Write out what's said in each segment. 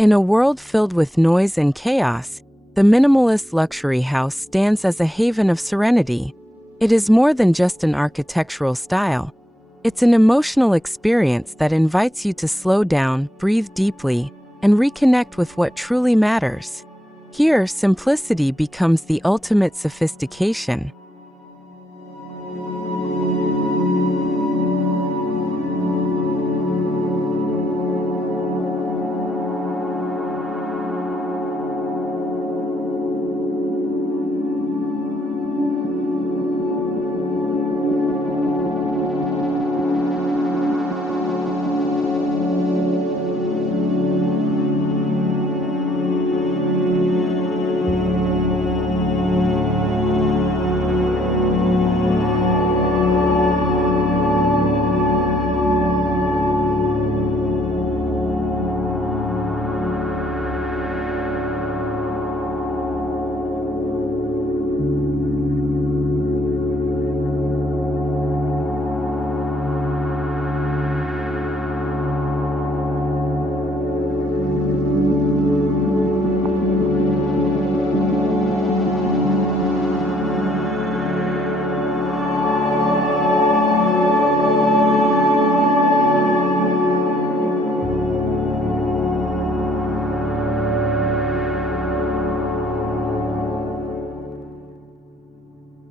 In a world filled with noise and chaos, the minimalist luxury house stands as a haven of serenity. It is more than just an architectural style. It's an emotional experience that invites you to slow down, breathe deeply, and reconnect with what truly matters. Here, simplicity becomes the ultimate sophistication.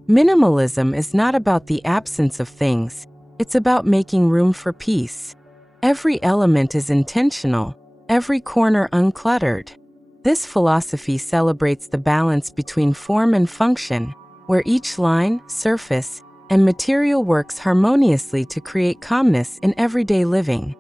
Minimalism is not about the absence of things, it's about making room for peace. Every element is intentional, every corner uncluttered. This philosophy celebrates the balance between form and function, where each line, surface, and material works harmoniously to create calmness in everyday living.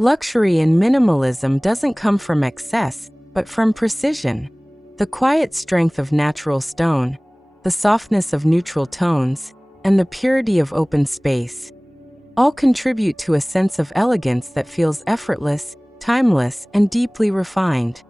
Luxury in minimalism doesn't come from excess, but from precision. The quiet strength of natural stone, the softness of neutral tones, and the purity of open space all contribute to a sense of elegance that feels effortless, timeless, and deeply refined.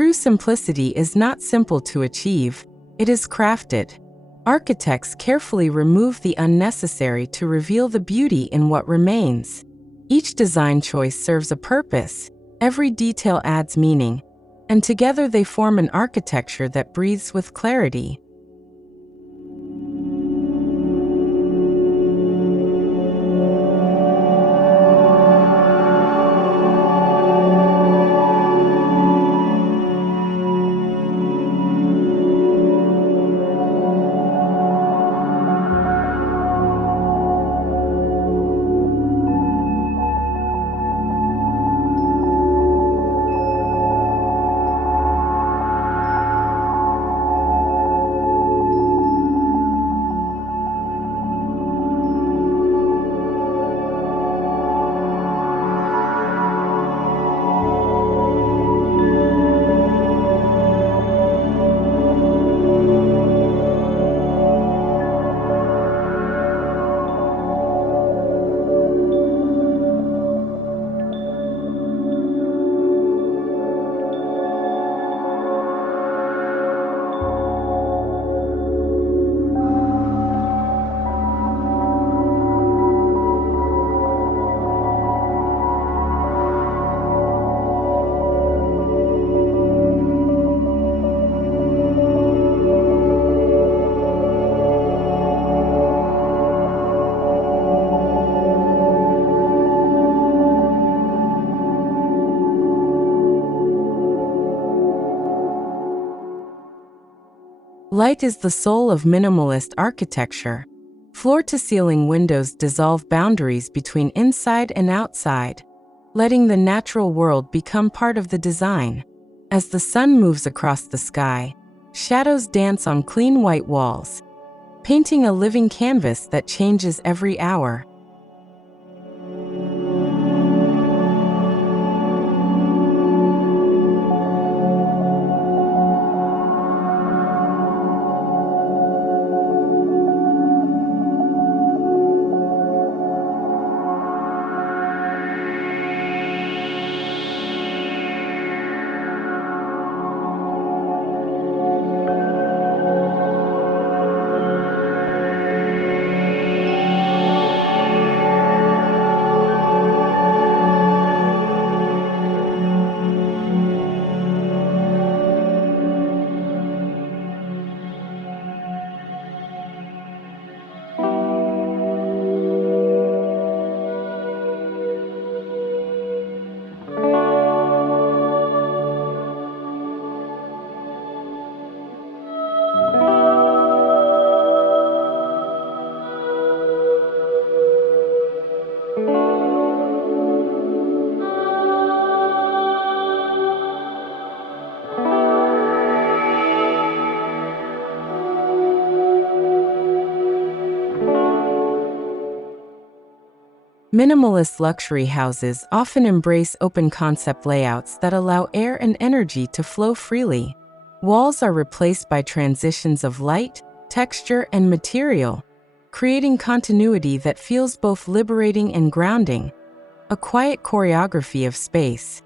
True simplicity is not simple to achieve, it is crafted. Architects carefully remove the unnecessary to reveal the beauty in what remains. Each design choice serves a purpose, every detail adds meaning, and together they form an architecture that breathes with clarity. Light is the soul of minimalist architecture. Floor-to-ceiling windows dissolve boundaries between inside and outside, letting the natural world become part of the design. As the sun moves across the sky, shadows dance on clean white walls, painting a living canvas that changes every hour. Minimalist luxury houses often embrace open-concept layouts that allow air and energy to flow freely. Walls are replaced by transitions of light, texture, and material, creating continuity that feels both liberating and grounding, a quiet choreography of space.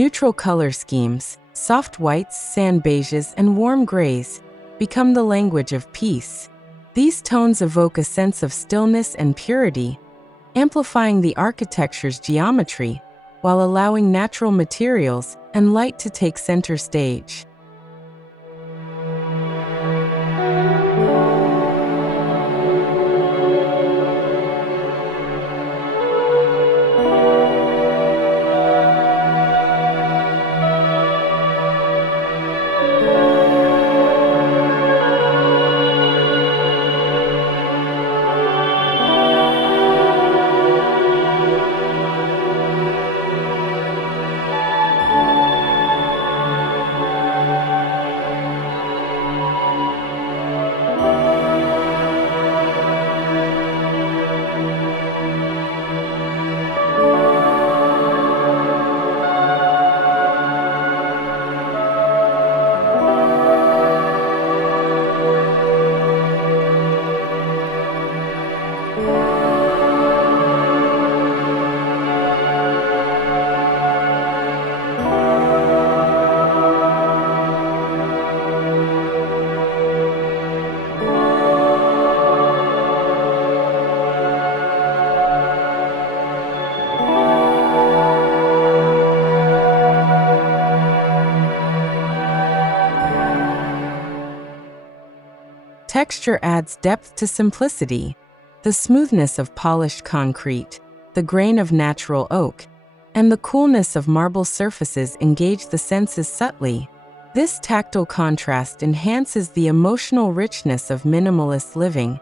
Neutral color schemes, soft whites, sand beiges, and warm grays, become the language of peace. These tones evoke a sense of stillness and purity, amplifying the architecture's geometry while allowing natural materials and light to take center stage. Texture adds depth to simplicity. The smoothness of polished concrete, the grain of natural oak, and the coolness of marble surfaces engage the senses subtly. This tactile contrast enhances the emotional richness of minimalist living,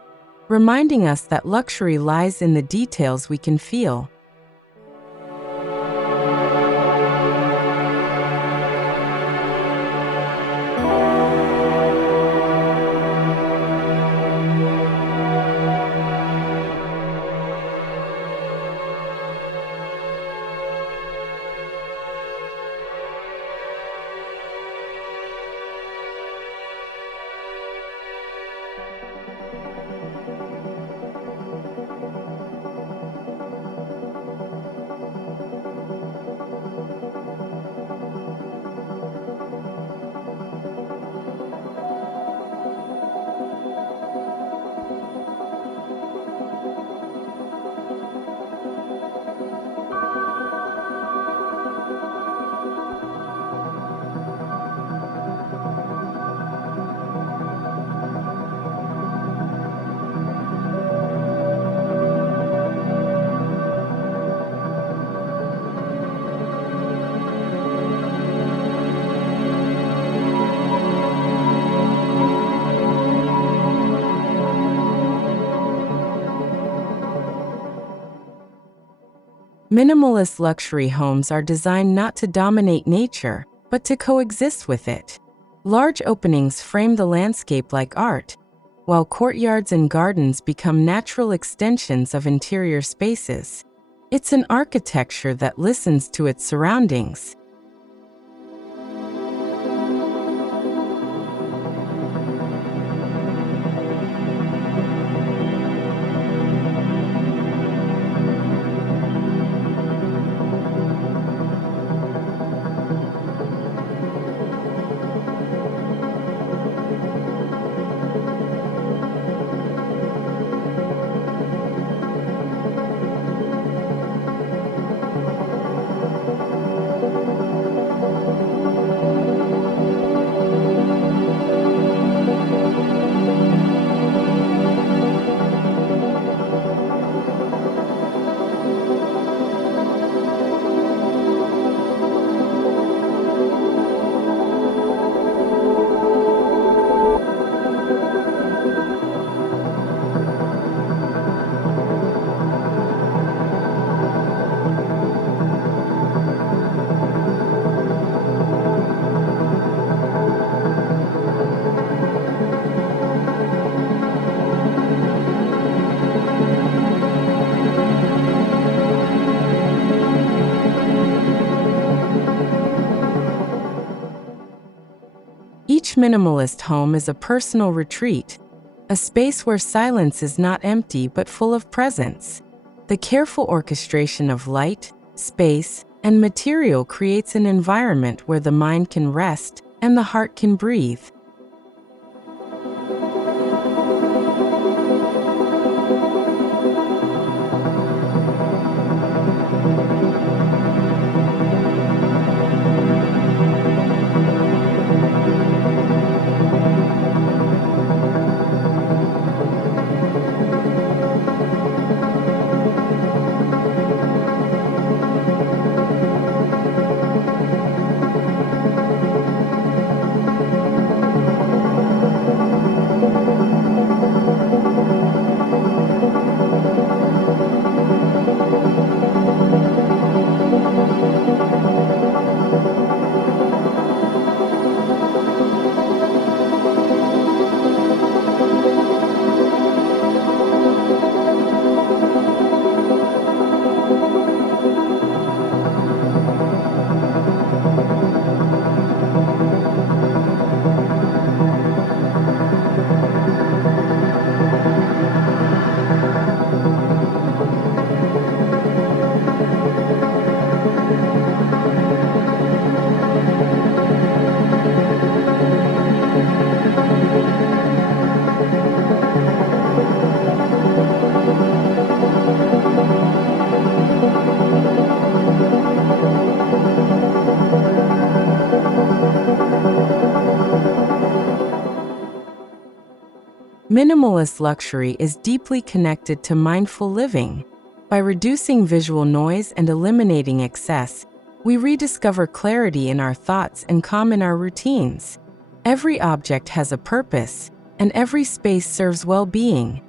reminding us that luxury lies in the details we can feel. Minimalist luxury homes are designed not to dominate nature, but to coexist with it. Large openings frame the landscape like art, while courtyards and gardens become natural extensions of interior spaces. It's an architecture that listens to its surroundings. Each minimalist home is a personal retreat, a space where silence is not empty but full of presence. The careful orchestration of light, space, and material creates an environment where the mind can rest and the heart can breathe. Minimalist luxury is deeply connected to mindful living. By reducing visual noise and eliminating excess, we rediscover clarity in our thoughts and calm in our routines. Every object has a purpose, and every space serves well-being.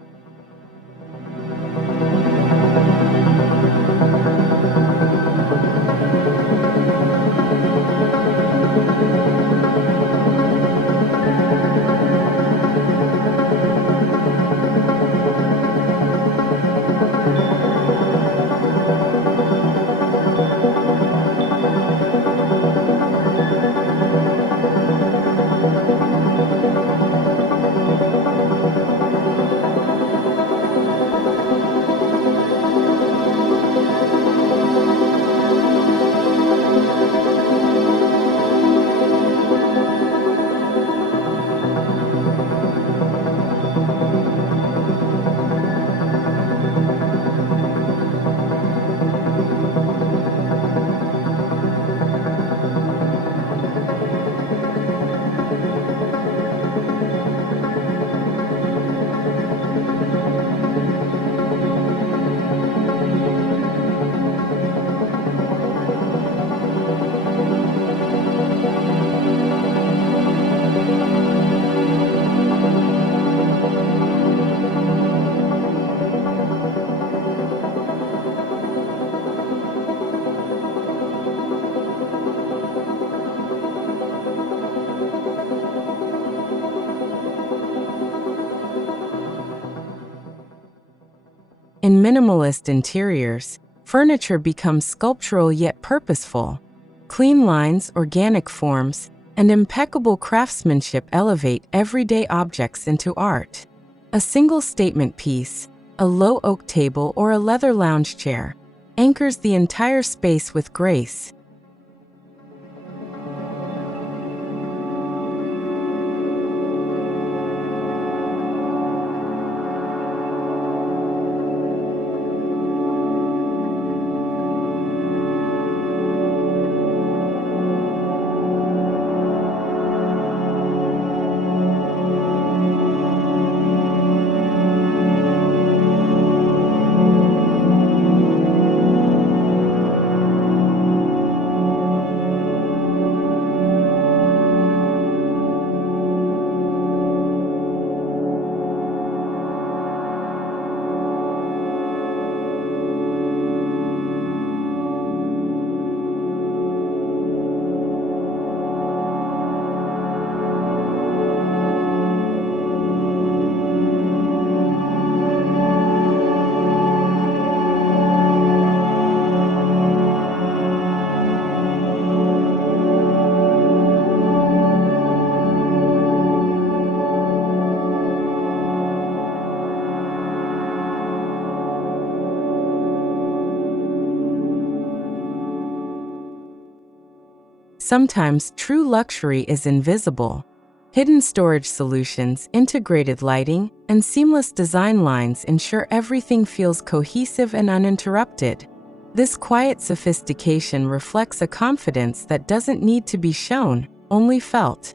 In minimalist interiors, furniture becomes sculptural yet purposeful. Clean lines, organic forms, and impeccable craftsmanship elevate everyday objects into art. A single statement piece, a low oak table or a leather lounge chair, anchors the entire space with grace. Sometimes true luxury is invisible. Hidden storage solutions, integrated lighting, and seamless design lines ensure everything feels cohesive and uninterrupted. This quiet sophistication reflects a confidence that doesn't need to be shown, only felt.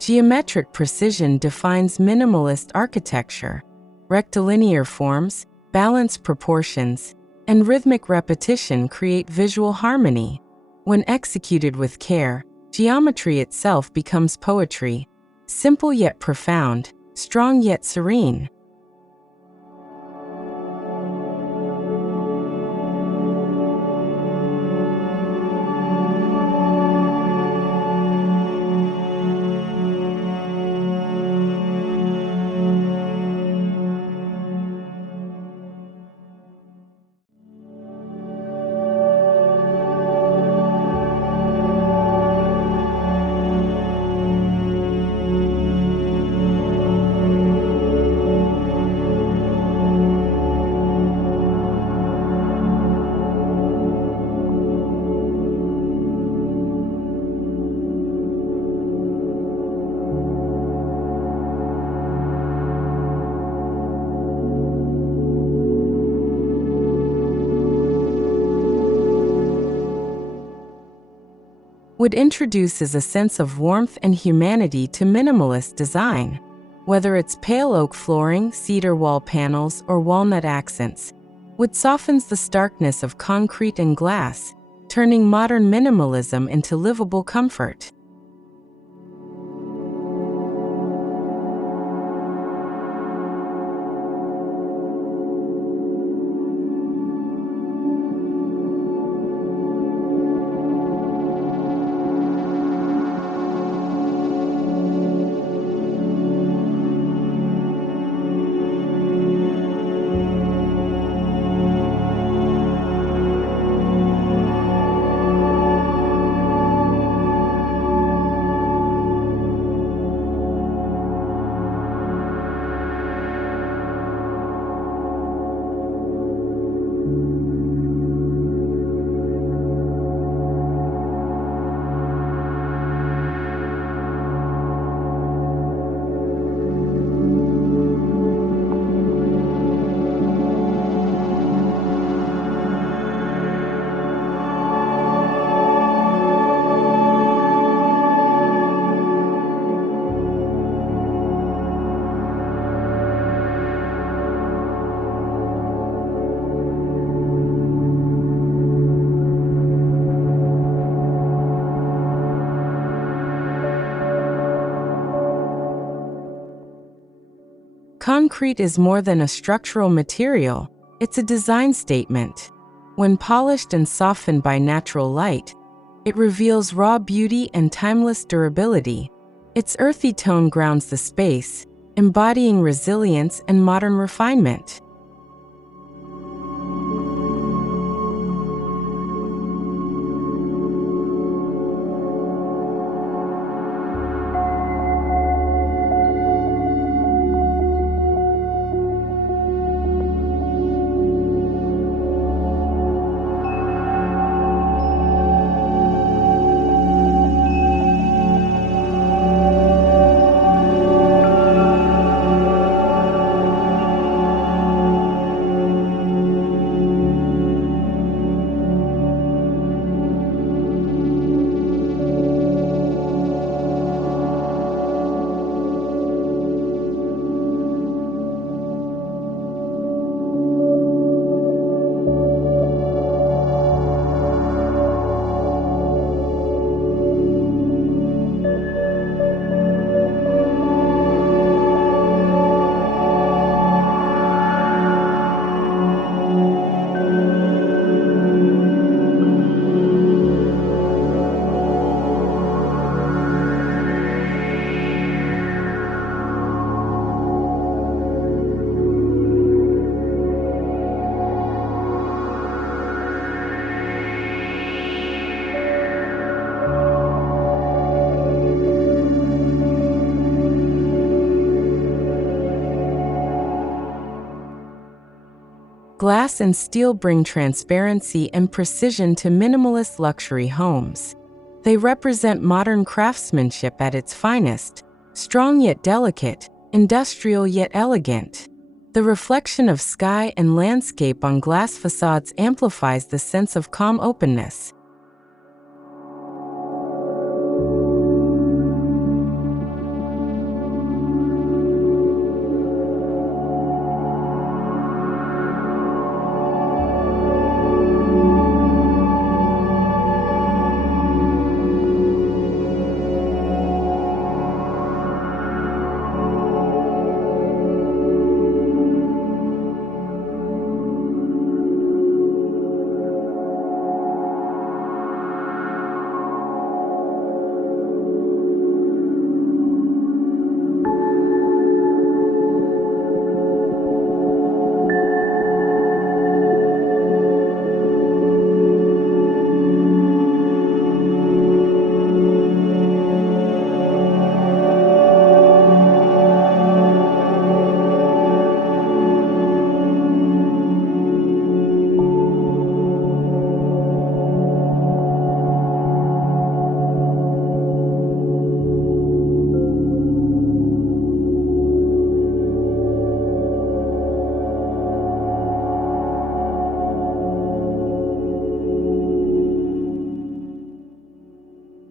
Geometric precision defines minimalist architecture. Rectilinear forms, balanced proportions, and rhythmic repetition create visual harmony. When executed with care, geometry itself becomes poetry, simple yet profound, strong yet serene. Wood introduces a sense of warmth and humanity to minimalist design. Whether it's pale oak flooring, cedar wall panels, or walnut accents, wood softens the starkness of concrete and glass, turning modern minimalism into livable comfort. Concrete is more than a structural material, it's a design statement. When polished and softened by natural light, it reveals raw beauty and timeless durability. Its earthy tone grounds the space, embodying resilience and modern refinement. Glass and steel bring transparency and precision to minimalist luxury homes. They represent modern craftsmanship at its finest, strong yet delicate, industrial yet elegant. The reflection of sky and landscape on glass facades amplifies the sense of calm openness.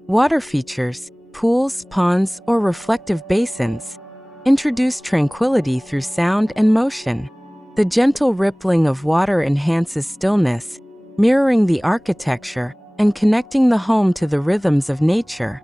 Water features, pools, ponds, or reflective basins, introduce tranquility through sound and motion. The gentle rippling of water enhances stillness, mirroring the architecture and connecting the home to the rhythms of nature.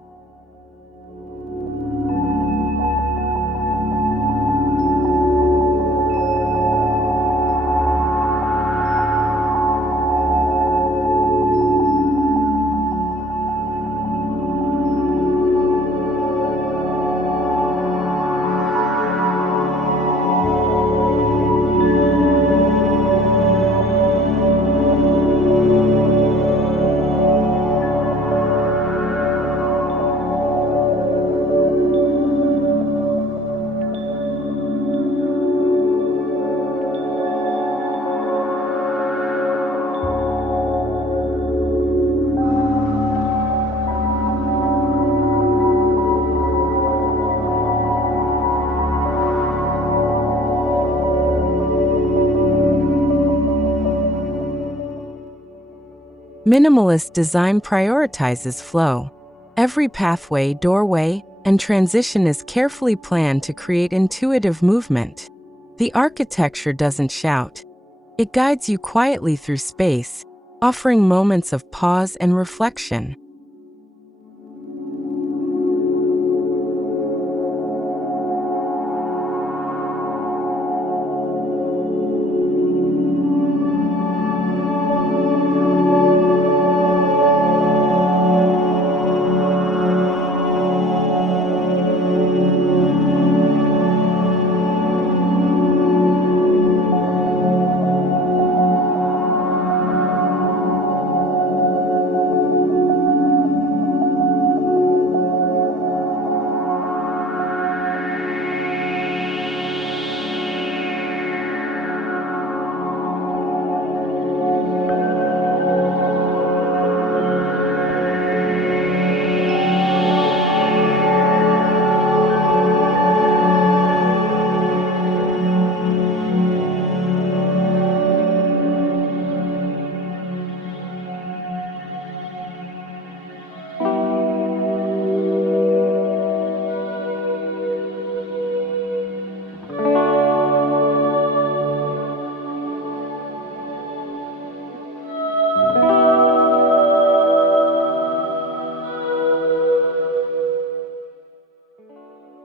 Minimalist design prioritizes flow. Every pathway, doorway, and transition is carefully planned to create intuitive movement. The architecture doesn't shout. It guides you quietly through space, offering moments of pause and reflection.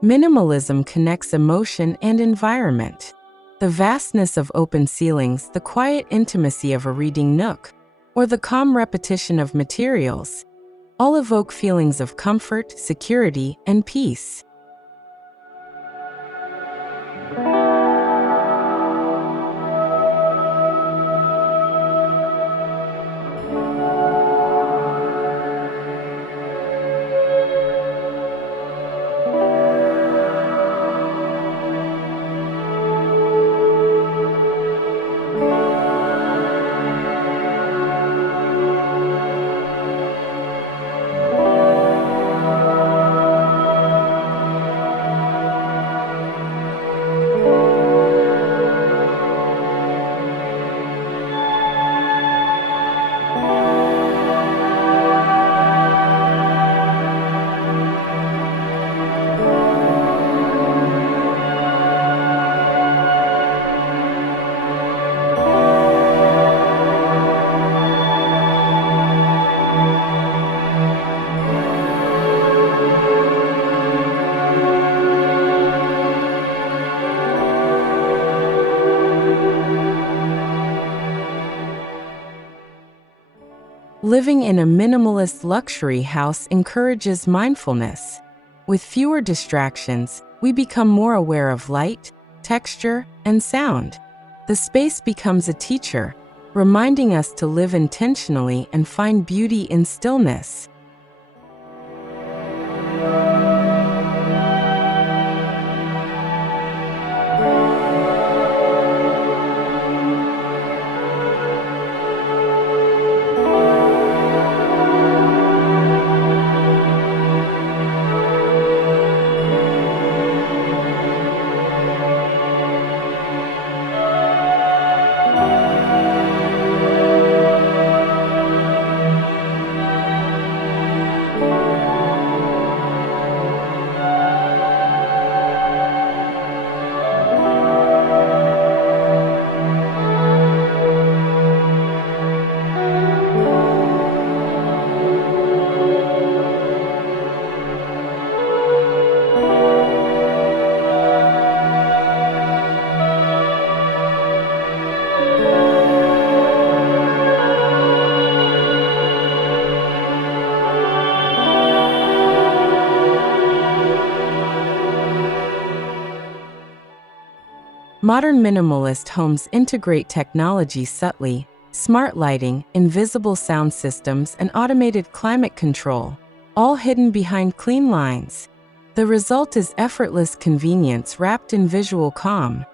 Minimalism connects emotion and environment. The vastness of open ceilings, the quiet intimacy of a reading nook, or the calm repetition of materials, all evoke feelings of comfort, security, and peace. Living in a minimalist luxury house encourages mindfulness. With fewer distractions, we become more aware of light, texture, and sound. The space becomes a teacher, reminding us to live intentionally and find beauty in stillness. Modern minimalist homes integrate technology subtly: smart lighting, invisible sound systems, and automated climate control, all hidden behind clean lines. The result is effortless convenience wrapped in visual calm.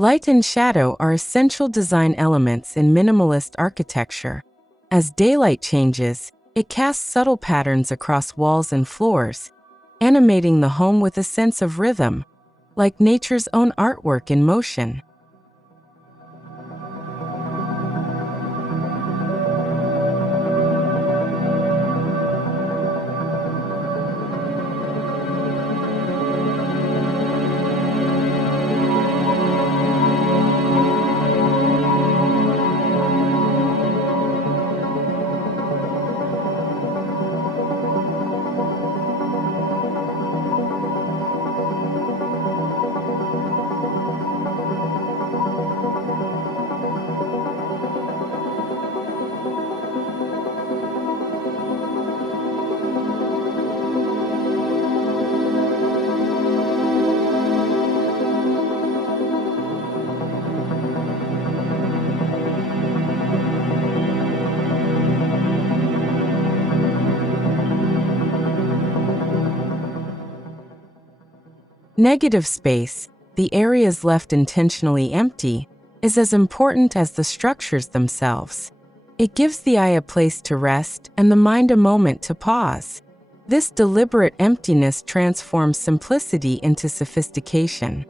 Light and shadow are essential design elements in minimalist architecture. As daylight changes, it casts subtle patterns across walls and floors, animating the home with a sense of rhythm, like nature's own artwork in motion. Negative space, the areas left intentionally empty, is as important as the structures themselves. It gives the eye a place to rest and the mind a moment to pause. This deliberate emptiness transforms simplicity into sophistication.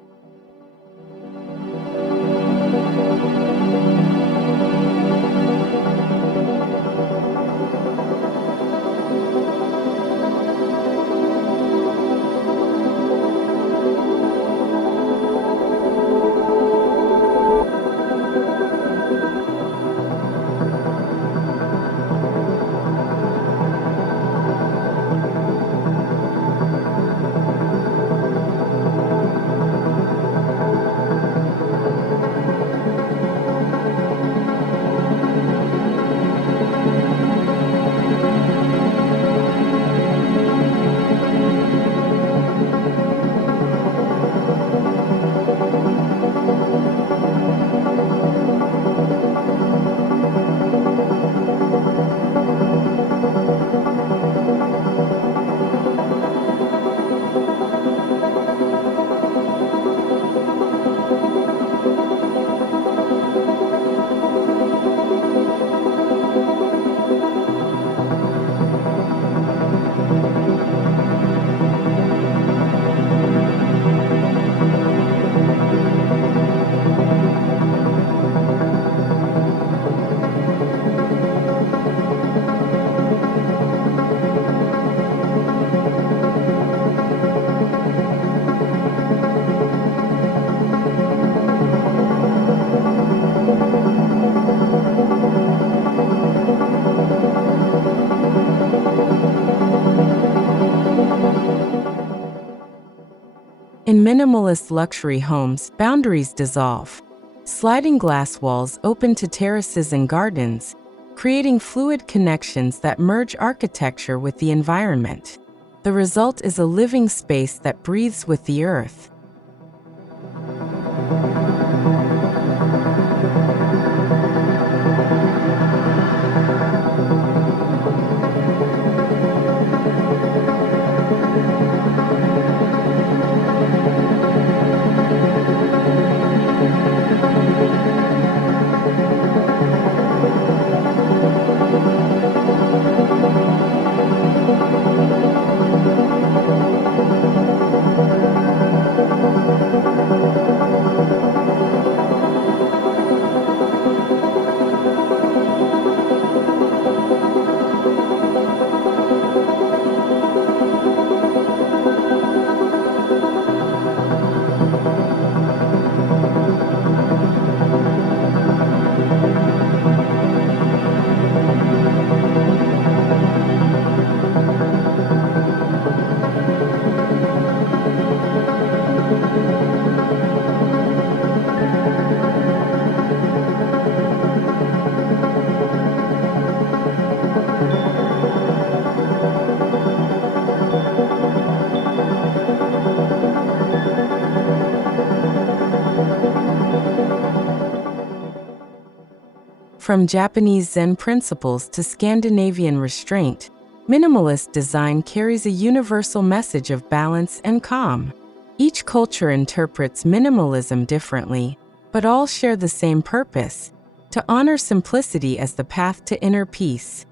In minimalist luxury homes, boundaries dissolve. Sliding glass walls open to terraces and gardens, creating fluid connections that merge architecture with the environment. The result is a living space that breathes with the earth. From Japanese Zen principles to Scandinavian restraint, minimalist design carries a universal message of balance and calm. Each culture interprets minimalism differently, but all share the same purpose: to honor simplicity as the path to inner peace.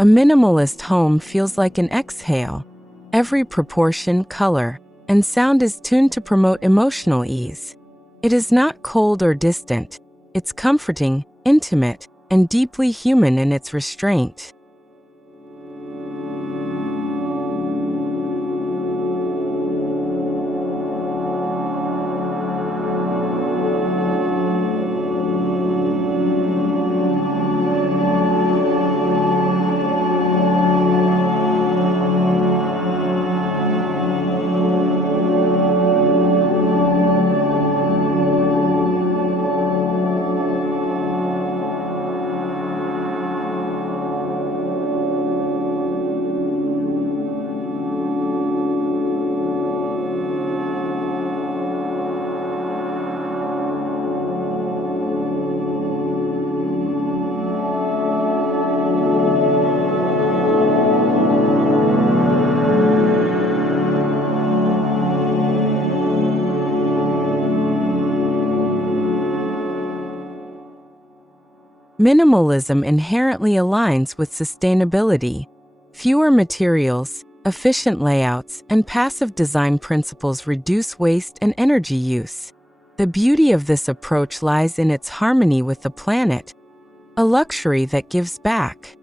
A minimalist home feels like an exhale. Every proportion, color, and sound is tuned to promote emotional ease. It is not cold or distant. It's comforting, intimate, and deeply human in its restraint. Minimalism inherently aligns with sustainability. Fewer materials, efficient layouts, and passive design principles reduce waste and energy use. The beauty of this approach lies in its harmony with the planet, a luxury that gives back.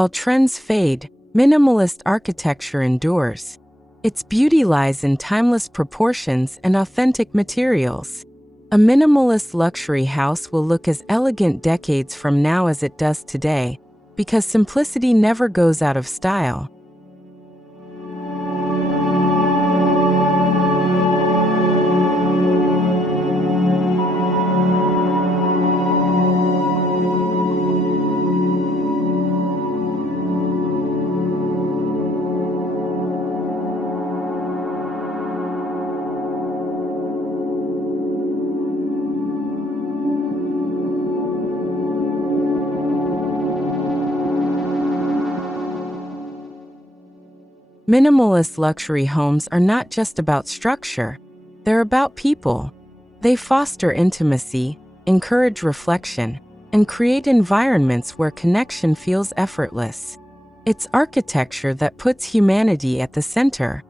While trends fade, minimalist architecture endures. Its beauty lies in timeless proportions and authentic materials. A minimalist luxury house will look as elegant decades from now as it does today, because simplicity never goes out of style. Minimalist luxury homes are not just about structure, they're about people. They foster intimacy, encourage reflection, and create environments where connection feels effortless. It's architecture that puts humanity at the center.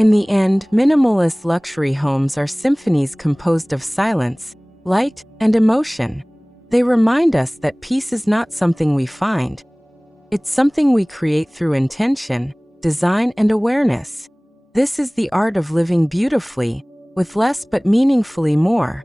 In the end, minimalist luxury homes are symphonies composed of silence, light, and emotion. They remind us that peace is not something we find. It's something we create through intention, design, and awareness. This is the art of living beautifully, with less but meaningfully more.